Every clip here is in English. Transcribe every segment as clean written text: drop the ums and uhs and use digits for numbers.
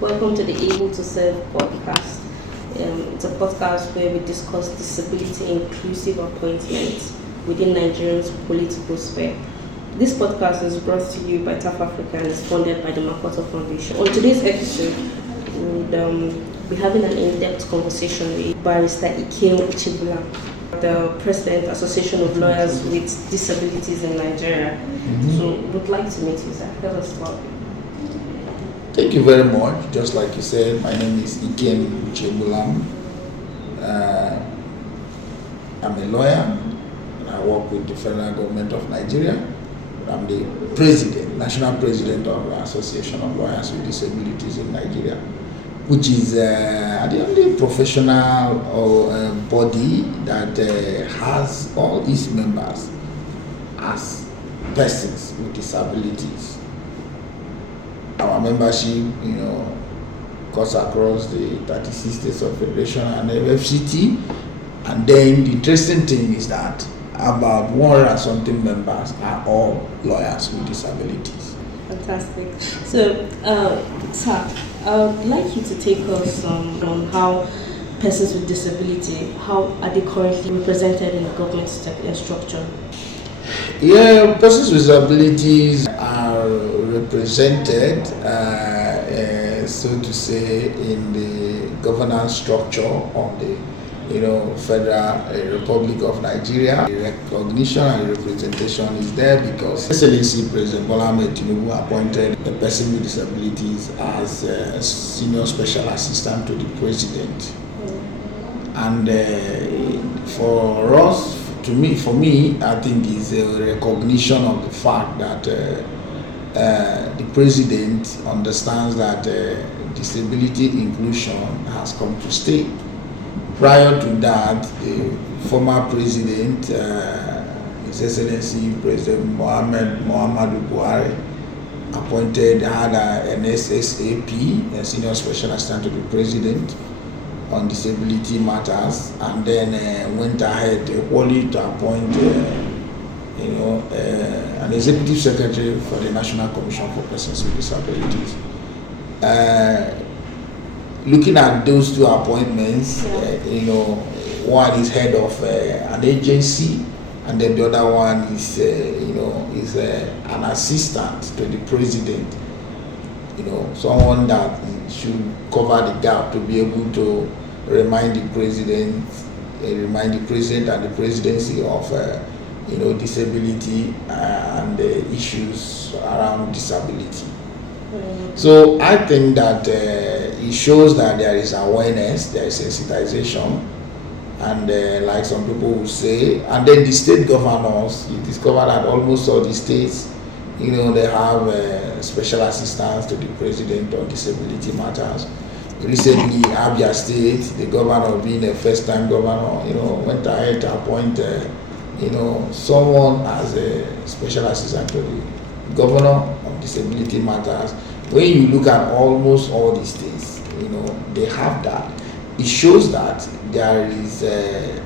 Welcome to the Able to Serve podcast. It's a podcast where we discuss disability inclusive appointments within Nigeria's political sphere. This podcast is brought to you by TAF Africa and is funded by the Makoto Foundation. On today's episode, we'll be having an in-depth conversation with Barrister E2 the President Association of Lawyers with Disabilities in Nigeria. So we'd like to meet you, sir. Tell us about it. Thank you very much. Just like you said, my name is Ikem Chebulam. I'm a lawyer. I work with the federal government of Nigeria. I'm the national president of the Association of Lawyers with Disabilities in Nigeria, which is the only professional body that has all its members as persons with disabilities. Our membership, cuts across the 36 states of Federation and FCT. And then the interesting thing is that about 100 and something members are all lawyers with disabilities. Fantastic. So, sir, I would like you to take us on how persons with disability, how are they currently represented in the government structure? Yeah, persons with disabilities are represented, so to say, in the governance structure of the Federal Republic of Nigeria. The recognition and representation is there because Excellency President Bola Ahmed Tinubu appointed a person with disabilities as a senior special assistant to the president. And for us, for me, I think is a recognition of the fact that the president understands that disability inclusion has come to stay. Prior to that, the former president, His Excellency President Muhammadu Buhari, had an SSAP, a senior special assistant to the president on disability matters, and then went ahead equally to appoint an executive secretary for the National Commission for Persons with Disabilities. Looking at those two appointments, one is head of an agency, and then the other one is an assistant to the president. Someone that should cover the gap to be able to remind the president and the presidency of disability and the issues around disability. So I think that it shows that there is awareness, there is sensitization, and like some people will say, and then the state governors, you discover that almost all the states, they have special assistants to the president on disability matters. Recently, Abia State, the governor being a first-time governor, went ahead to appoint, someone as a special assistant to the governor of disability matters. When you look at almost all the states, they have that. It shows that there is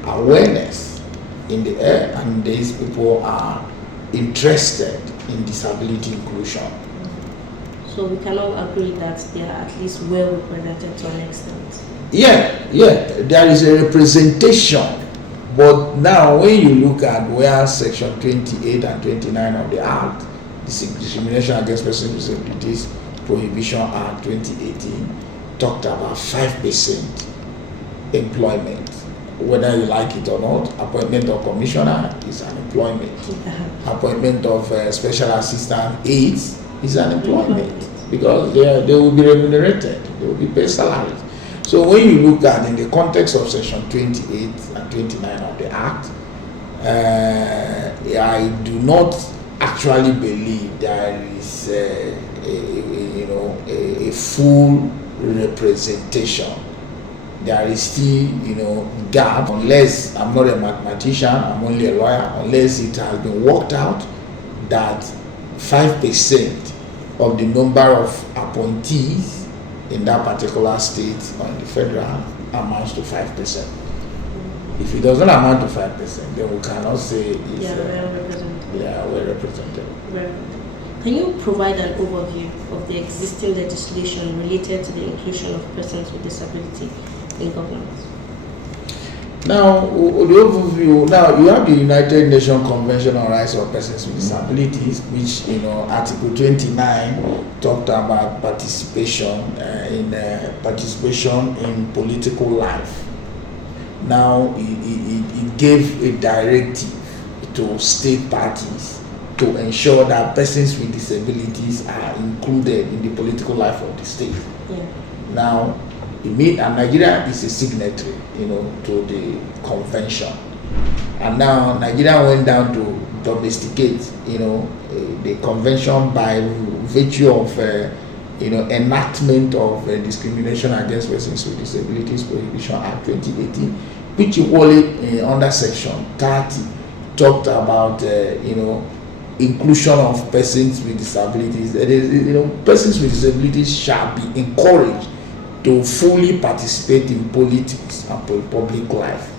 awareness in the air, and these people are interested in disability inclusion. So we can all agree that they are at least well represented to an extent. Yeah, there is a representation. But now when you look at where Section 28 and 29 of the Act, the Discrimination Against Persons with Disabilities Prohibition Act 2018, talked about 5% employment. Whether you like it or not, appointment of commissioner is an employment. Appointment of special assistant aides is an employment because they will be remunerated, they will be paid salaries. So when you look at in the context of Section 28 and 29 of the Act, I do not actually believe there is a full representation. There is still, gap, unless I'm not a mathematician, I'm only a lawyer, unless it has been worked out that 5% of the number of appointees in that particular state or in the federal amounts to 5%. If it does not amount to 5%, then we cannot say it's well represented. well represented. Can you provide an overview of the existing legislation related to the inclusion of persons with disability in governance? Now, the overview. Now, you have the United Nations Convention on Rights of Persons with Disabilities, which Article 29 talked about participation in political life. Now, it gave a directive to state parties to ensure that persons with disabilities are included in the political life of the state. Yeah. Now, and Nigeria is a signatory, to the convention, and now Nigeria went down to domesticate, the convention by virtue of, enactment of Discrimination Against Persons with Disabilities Prohibition Act 2018, which equally under Section 30 talked about, inclusion of persons with disabilities. That is, persons with disabilities shall be encouraged to fully participate in politics and public life.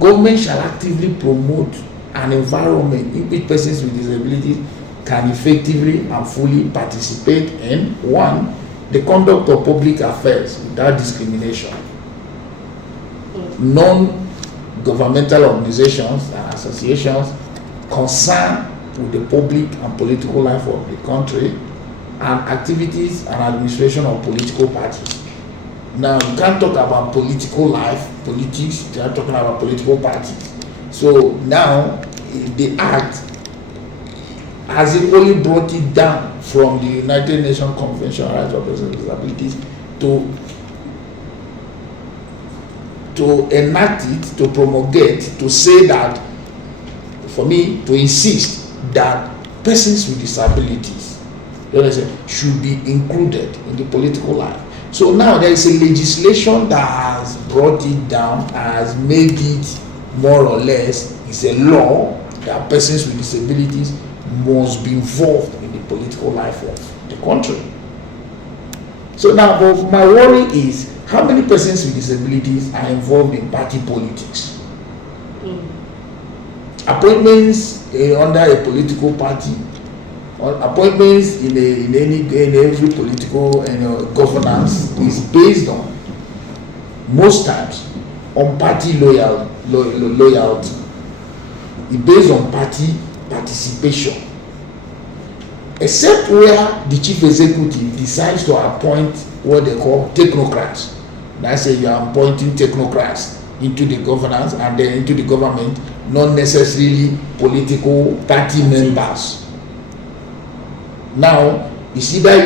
Government shall actively promote an environment in which persons with disabilities can effectively and fully participate in 1. The conduct of public affairs without discrimination. Non-governmental organizations and associations concerned with the public and political life of the country, and activities and administration of political parties. Now, you can't talk about political life, politics, you are talking about political parties. So now, the Act has equally brought it down from the United Nations Convention on Rights of Persons with Disabilities to enact it, to promulgate, to say that, for me, to insist that persons with disabilities should be included in the political life. So now there is a legislation that has brought it down, has made it more or less, it's a law that persons with disabilities must be involved in the political life of the country. So now, but my worry is how many persons with disabilities are involved in party politics? Appointments under a political party, or appointments in every political governance is based on, most times, on party loyalty. It's based on party participation, except where the chief executive decides to appoint what they call technocrats. That's say you are appointing technocrats into the governance and then into the government, not necessarily political party members. Now, it's either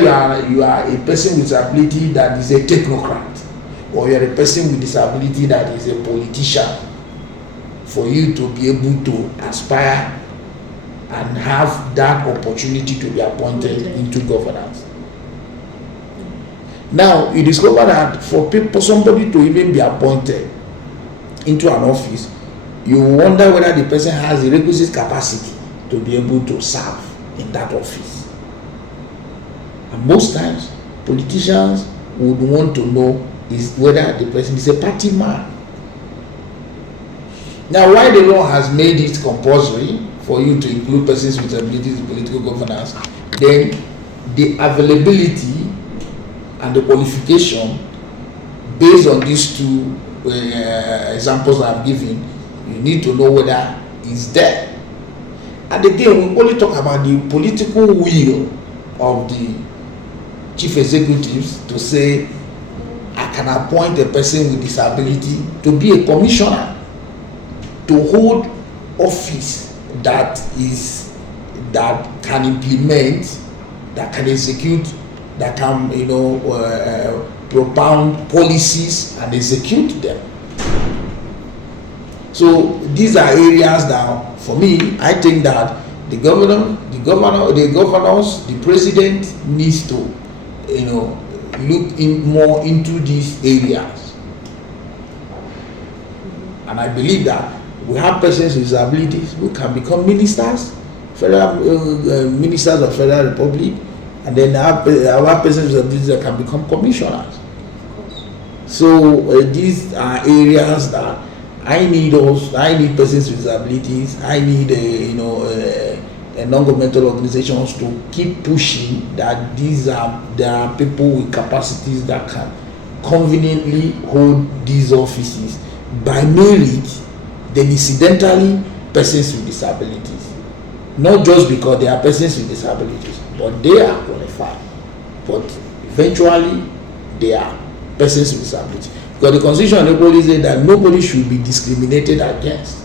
you are a person with disability that is a technocrat, or you are a person with disability that is a politician, for you to be able to aspire and have that opportunity to be appointed into governance. Now, you discover that for somebody to even be appointed into an office, you wonder whether the person has the requisite capacity to be able to serve in that office. And most times, politicians would want to know is whether the person is a party man. Now, why the law has made it compulsory for you to include persons with disabilities in political governance, then the availability and the qualification based on these two examples I've given, you need to know whether it's there. And again, we only talk about the political will of the chief executives to say, I can appoint a person with disability to be a commissioner, to hold office that can implement, that can execute, that can propound policies and execute them. So these are areas that, for me, I think that the governors, the president needs to, look more into these areas. And I believe that we have persons with disabilities who can become ministers, federal ministers of Federal Republic, and then our persons with disabilities that can become commissioners. So these are areas that I need persons with disabilities. I need non-governmental organizations to keep pushing that there are people with capacities that can conveniently hold these offices by merit, then incidentally persons with disabilities. Not just because they are persons with disabilities, but they are qualified. But eventually they are persons with disabilities. Because the Constitution equally says that nobody should be discriminated against,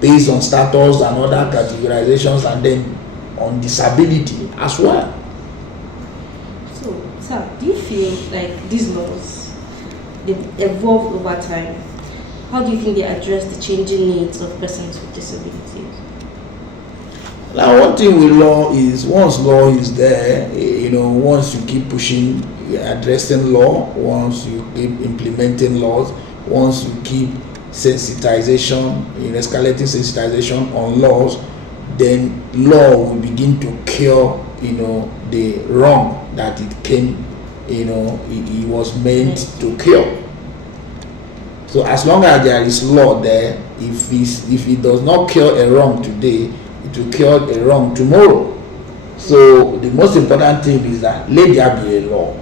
based on status and other categorizations, and then on disability as well. So, sir, do you feel like these laws, they've evolved over time? How do you think they address the changing needs of persons with disabilities? Now, one thing with law is, once law is there, once you keep pushing, addressing law, once you keep implementing laws, once you keep sensitization, escalating sensitization on laws, then law will begin to cure, the wrong that it came, it was meant to cure. So as long as there is law there, if it does not cure a wrong today, it will cure a wrong tomorrow. So the most important thing is that let there be a law.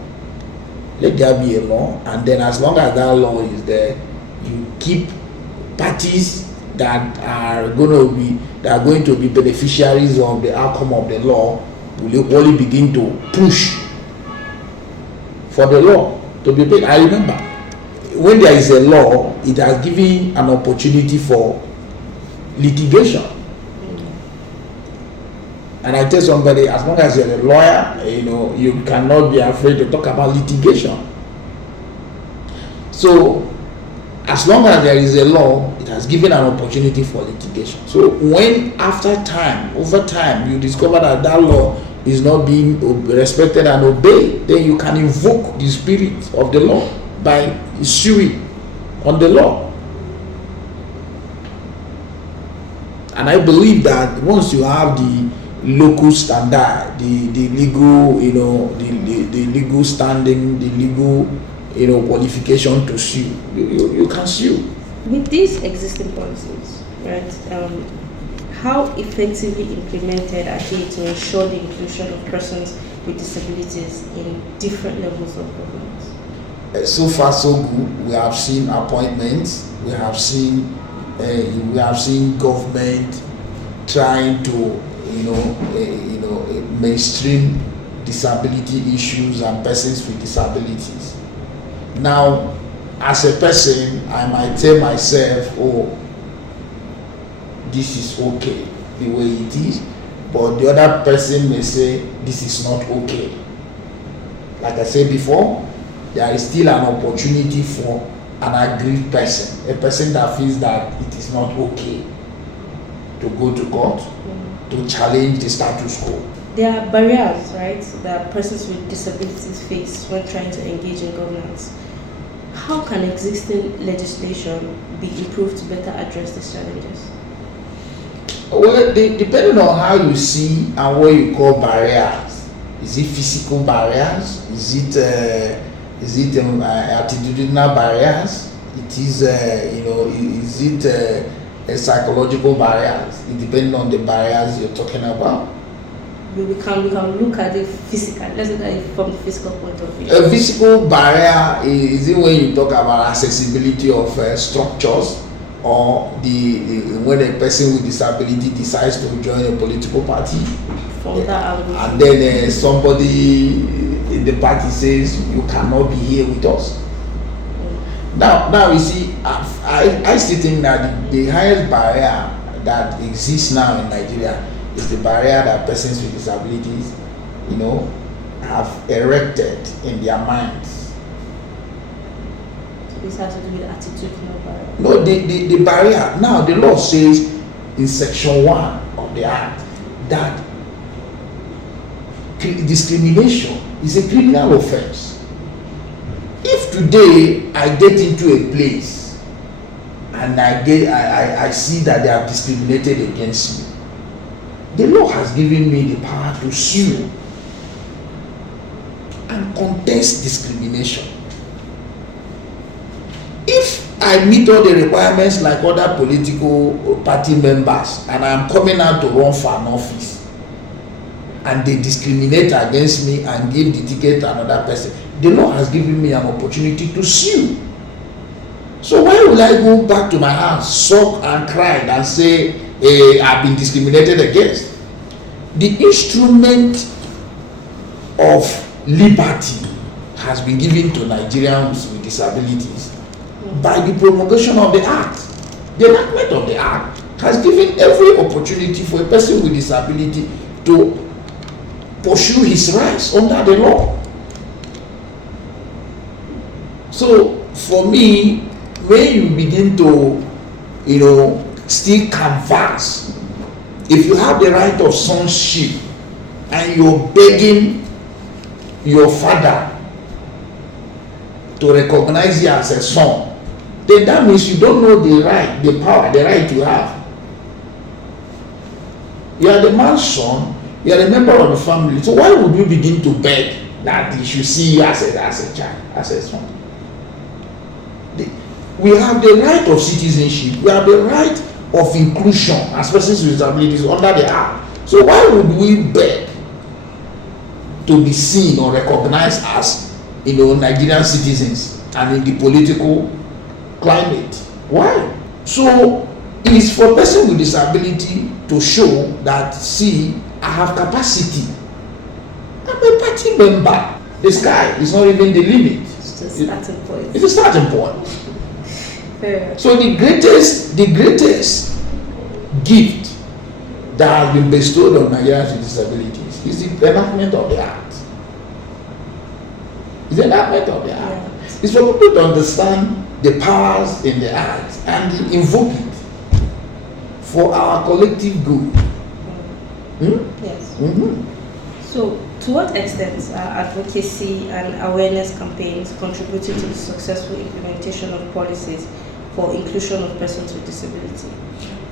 Let there be a law, and then as long as that law is there, you keep parties that are going to be beneficiaries of the outcome of the law will equally begin to push for the law to be paid. I remember when there is a law, it has given an opportunity for litigation. And I tell somebody, as long as you're a lawyer, you cannot be afraid to talk about litigation. So as long as there is a law, it has given an opportunity for litigation. So when over time, you discover that law is not being respected and obeyed, then you can invoke the spirit of the law by suing on the law. And I believe that once you have the local standard, the legal, the legal standing, the legal, qualification to sue, you can sue. With these existing policies, right, how effectively implemented are they to ensure the inclusion of persons with disabilities in different levels of government? So far, so good. We have seen appointments. We have seen government trying to, mainstream disability issues and persons with disabilities. Now, as a person, I might tell myself, oh, this is okay the way it is, but the other person may say this is not okay. Like I said before, there is still an opportunity for an aggrieved person, a person that feels that it is not okay to go to court, to challenge the status quo. There are barriers, right, that persons with disabilities face when trying to engage in governance. How can existing legislation be improved to better address these challenges? Well, depending on how you see and what you call barriers, is it physical barriers? Is it attitudinal barriers? It is, is it psychological barriers? It depends on the barriers you're talking about. We can look at it physical. Let's look at it from the physical point of view. A physical barrier is it when you talk about accessibility of structures, or when a person with disability decides to join a political party, and then somebody in the party says you cannot be here with us. Now you see, I still think that the highest barrier that exists now in Nigeria is the barrier that persons with disabilities, have erected in their minds. So this has to do with attitudinal barrier. No, the barrier. Now the law says in section 1 of the act that discrimination is a criminal offense. If today I get into a place and I see that they have discriminated against me, the law has given me the power to sue and contest discrimination. If I meet all the requirements like other political party members and I'm coming out to run for an office and they discriminate against me and give the ticket to another person, the law has given me an opportunity to sue. So why will I go back to my house, sob and cry and say, I've been discriminated against? The instrument of liberty has been given to Nigerians with disabilities by the promulgation of the Act. The enactment of the Act has given every opportunity for a person with disability to pursue his rights under the law. So for me, when you begin to, still canvass, if you have the right of sonship and you're begging your father to recognize you as a son, then that means you don't know the right, the power, the right you have. You are the man's son, you are a member of the family, so why would you begin to beg that he should see you as a child, as a son? We have the right of citizenship, we have the right of inclusion as persons with disabilities under the Act. So why would we beg to be seen or recognized as Nigerian citizens and in the political climate? Why? So it is for a person with disability to show that, see, I have capacity. I'm a party member. The sky is not even the limit. It's a starting point. It's a starting point. Fair. So the greatest gift that has been bestowed on Nigerians with disabilities is the enactment of the Act. It's the enactment of the Act. Yeah. It's for people to understand the powers in the Act and invoke it for our collective good. Yes. Mm-hmm. So, to what extent are advocacy and awareness campaigns contributing to the successful implementation of policies for inclusion of persons with disability?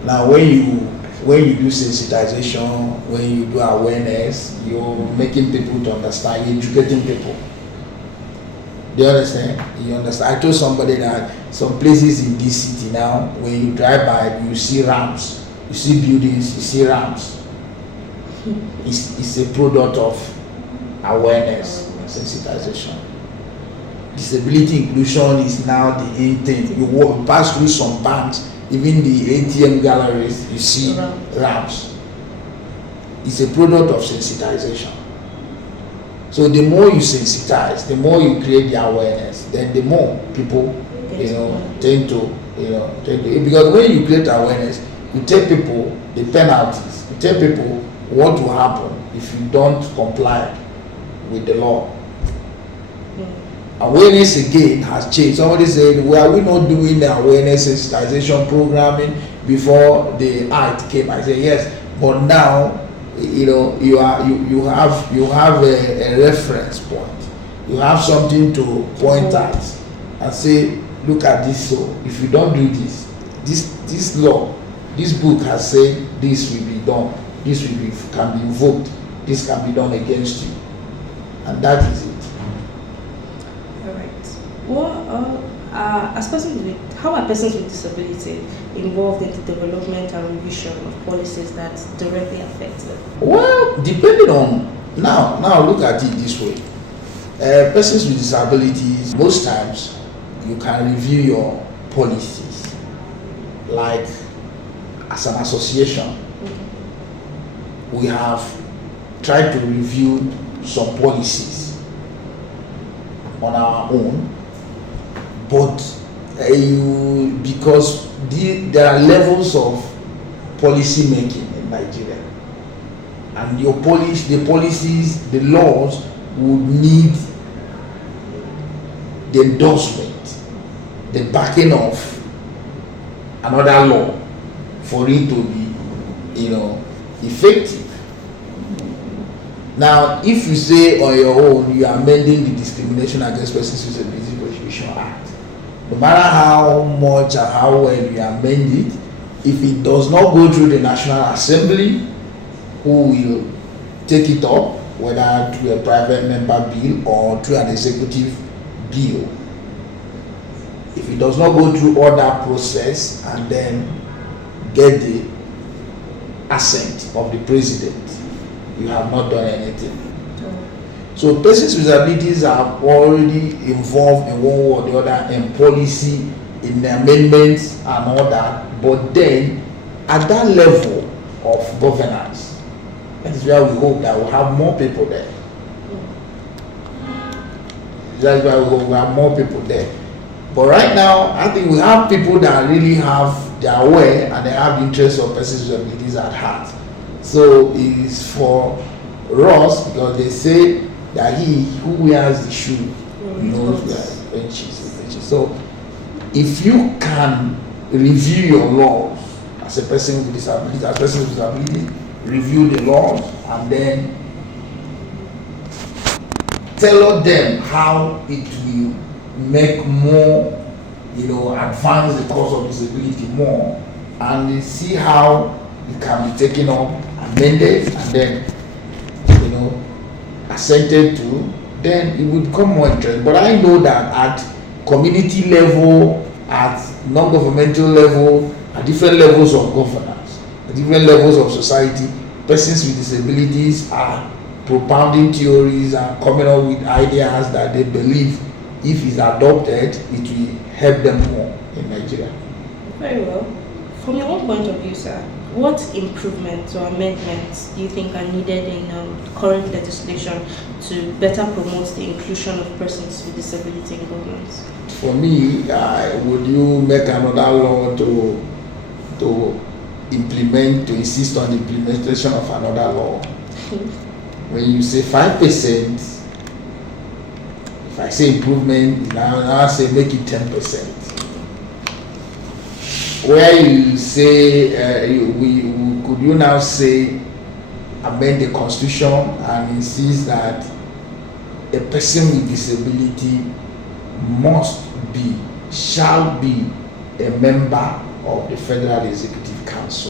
Now, when you do sensitization, when you do awareness, you're making people to understand, you're educating people. Do you understand? You understand? I told somebody that some places in this city now, when you drive by, you see ramps, you see buildings, you see ramps. It's a product of awareness and sensitization. Disability inclusion is now the in thing. You pass through some banks, even the ATM galleries, you see ramps. It's a product of sensitization. So the more you sensitize, the more you create the awareness, then the more people, tend to, because when you create awareness, you tell people the penalties, you tell people what will happen if you don't comply with the law. Awareness again has changed. Somebody said, well, are we not doing the awareness sensitization programming before the act came? I said, yes, but now you have a reference point. You have something to point at and say, look at this. So if you don't do this law, this book has said this will be done, this can be invoked, this can be done against you, and that is it. All right. Well, how are persons with disability involved in the development and revision of policies that directly affect them? Well, depending on now look at it this way. Persons with disabilities, most times you can review your policies, like as an association. We have tried to review some policies on our own, but because there are levels of policy making in Nigeria, and the policies, the laws would need the endorsement, the backing of another law for it to be, effective. Now, if you say on your own you are amending the Discrimination Against Persons with Disabilities Prohibition Act, no matter how much and how well you amend it, if it does not go through the National Assembly, who will take it up, whether through a private member bill or through an executive bill, If it does not go through all that process and then get the assent of the president, you have not done anything. So persons with disabilities are already involved in one way or the other in policy, in the amendments and all that, but then at that level of governance, that is where we hope that we'll have more people there. That's why we hope we have more people there. But right now, I think we have people that really have, they are aware and they have the interests of persons with disabilities at heart. So it is for us, because they say that he who wears the shoe knows where the inches. So if you can review your laws as a person with disability, review the laws and then tell them how it will make more, advance the cause of disability more, and see how it can be taken up, amended, and then assented to, then it would become more interesting. But I know that at community level, at non-governmental level, at different levels of governance, at different levels of society, persons with disabilities are propounding theories and coming up with ideas that they believe if it's adopted, it will help them more in Nigeria. Very well. From your own point of view, sir, what improvements or amendments do you think are needed in current legislation to better promote the inclusion of persons with disability in governance? For me, would you make another law to insist on the implementation of another law? When you say 5%, if I say improvement, now I say make it 10%. Where you say, could you now say amend the constitution and insist that a person with disability shall be a member of the Federal Executive Council?